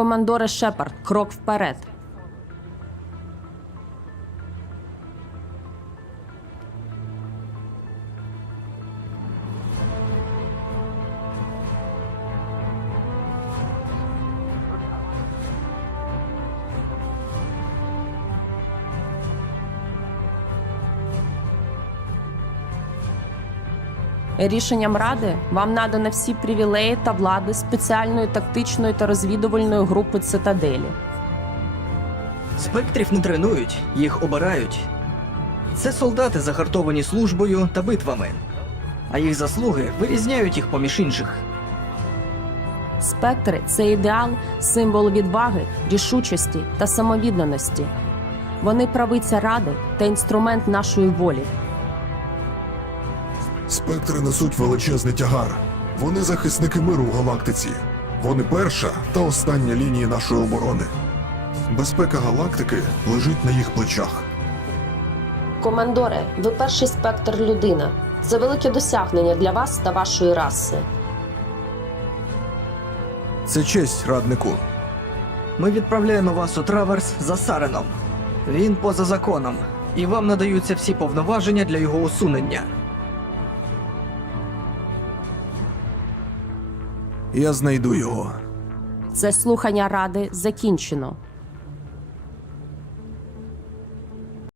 Командоре Шепард, крок вперед. Рішенням Ради вам надано всі привілеї та влади спеціальної тактичної та розвідувальної групи цитаделі. Спектрів не тренують, їх обирають. Це солдати, загартовані службою та битвами. А їх заслуги вирізняють їх поміж інших. Спектри це ідеал, символ відваги, рішучості та самовідданості. Вони правиця ради та інструмент нашої волі. Спектри несуть величезний тягар. Вони захисники миру в галактиці. Вони перша та остання лінії нашої оборони. Безпека галактики лежить на їх плечах. Командоре, ви перший спектр людина. Це велике досягнення для вас та вашої раси. Це честь, раднику. Ми відправляємо вас у траверс за Сареном. Він поза законом, і вам надаються всі повноваження для його усунення. Я знайду його. Це слухання ради закінчено.